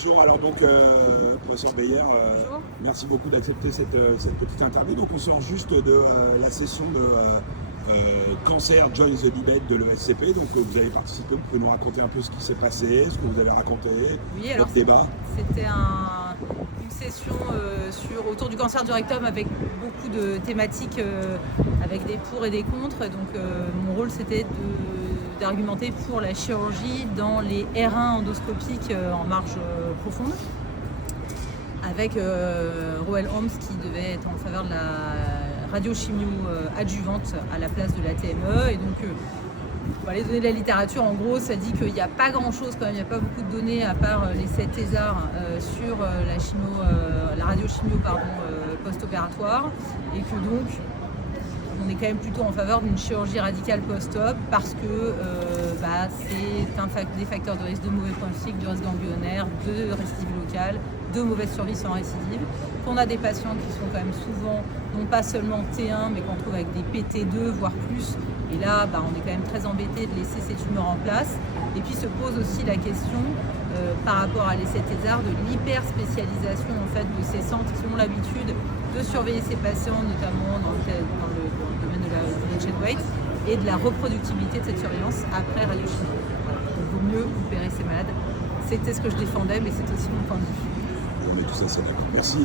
Bonjour, alors donc professeur Beyer, merci beaucoup d'accepter cette petite interview. Donc on sort juste de la session de Cancer Join the Debate de l'ESCP. Donc vous avez participé, vous pouvez nous raconter un peu ce qui s'est passé, ce que vous avez raconté, oui, alors votre débat. C'était une session autour du cancer du rectum avec beaucoup de thématiques, avec des pour et des contre. Donc mon rôle c'était d'argumenter pour la chirurgie dans les R1 endoscopiques en marge profonde, avec Roel Homs qui devait être en faveur de la radiochimio adjuvante à la place de la TME. Et donc les données de la littérature, en gros, ça dit qu'il n'y a pas grand-chose quand même, il n'y a pas beaucoup de données à part les 7 thésards sur la radiochimio post-opératoire, et que donc on est quand même plutôt en faveur d'une chirurgie radicale post-op parce que c'est des facteurs de risque de mauvais pronostic, de risque ganglionnaire, de récidive locale, de mauvaise survie sans récidive, qu'on a des patients qui sont quand même souvent, non pas seulement T1, mais qu'on trouve avec des PT2, voire plus. Et là, on est quand même très embêté de laisser ces tumeurs en place. Et puis se pose aussi la question, par rapport à l'essai thésard, de l'hyper-spécialisation en fait, de ces centres qui ont l'habitude de surveiller ces patients, notamment dans le domaine de la reduction weight, et de la reproductibilité de cette surveillance après radiochimie. Voilà. Donc, il vaut mieux opérer ces malades. C'était ce que je défendais, mais c'est aussi mon point de vue. Mais tout ça, c'est d'accord. Merci.